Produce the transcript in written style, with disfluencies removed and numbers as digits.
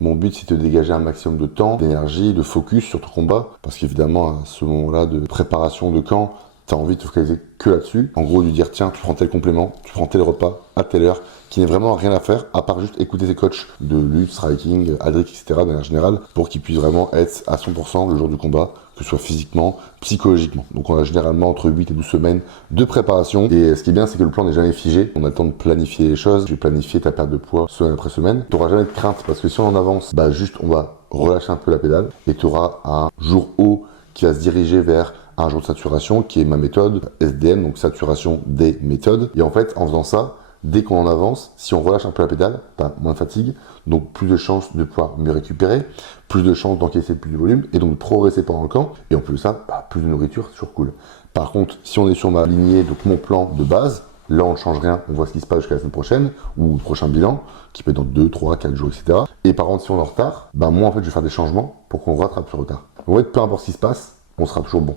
Mon but, c'est de dégager un maximum de temps, d'énergie, de focus sur ton combat. Parce qu'évidemment, à ce moment-là de préparation de camp, tu as envie de te focaliser que là-dessus. En gros, lui dire, tiens, tu prends tel complément, tu prends tel repas, à telle heure, qui n'est vraiment rien à faire, à part juste écouter tes coachs de lutte, striking, adric, etc., de manière générale, pour qu'ils puissent vraiment être à 100% le jour du combat, que ce soit physiquement, psychologiquement. Donc on a généralement entre 8 et 12 semaines de préparation. Et ce qui est bien, c'est que le plan n'est jamais figé. On a le temps de planifier les choses. Tu vais planifier ta perte de poids semaine après semaine. Tu n'auras jamais de crainte, parce que si on en avance, bah juste on va relâcher un peu la pédale, et tu auras un jour haut qui va se diriger vers un jour de saturation, qui est ma méthode SDM, donc saturation des méthodes. Et en fait, en faisant ça, dès qu'on en avance, si on relâche un peu la pédale, moins de fatigue, donc plus de chances de pouvoir mieux récupérer, plus de chances d'encaisser plus de volume, et donc de progresser pendant le camp, et en plus de ça, plus de nourriture, c'est toujours cool. Par contre, si on est sur ma lignée, donc mon plan de base, là on ne change rien, on voit ce qui se passe jusqu'à la semaine prochaine, ou le prochain bilan, qui peut être dans 2, 3, 4 jours, etc. Et par contre, si on est en retard, moi en fait je vais faire des changements pour qu'on rattrape ce retard. En fait, peu importe ce qui se passe, on sera toujours bon.